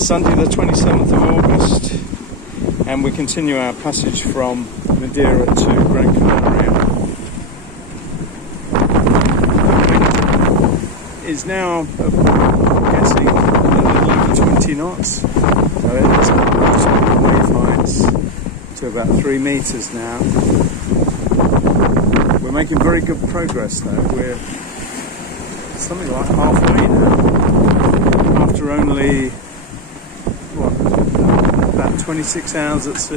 Sunday the 27th of August, and we continue our passage from Madeira to Gran Canaria. It's now, I'm guessing, a little over 20 knots, so it's got wave heights to about 3 meters now. We're making very good progress though. We're something like halfway now, after only about 26 hours at sea.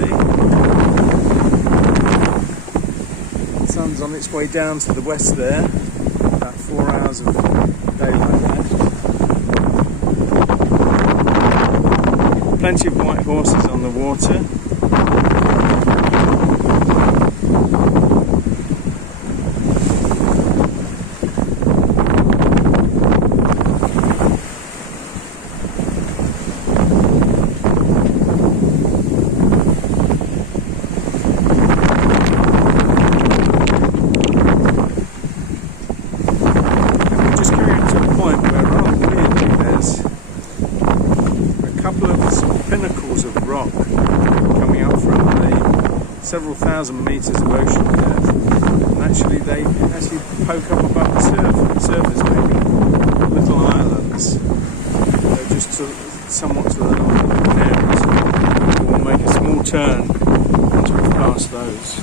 The sun's on its way down to the west there, about 4 hours of daylight left. Plenty of white horses on the water. Pinnacles of rock coming up from the several thousand meters of ocean depth, and they actually poke up above the surface, making little islands. They're just somewhat to the north of the Canaries. We'll make a small turn once we've passed those.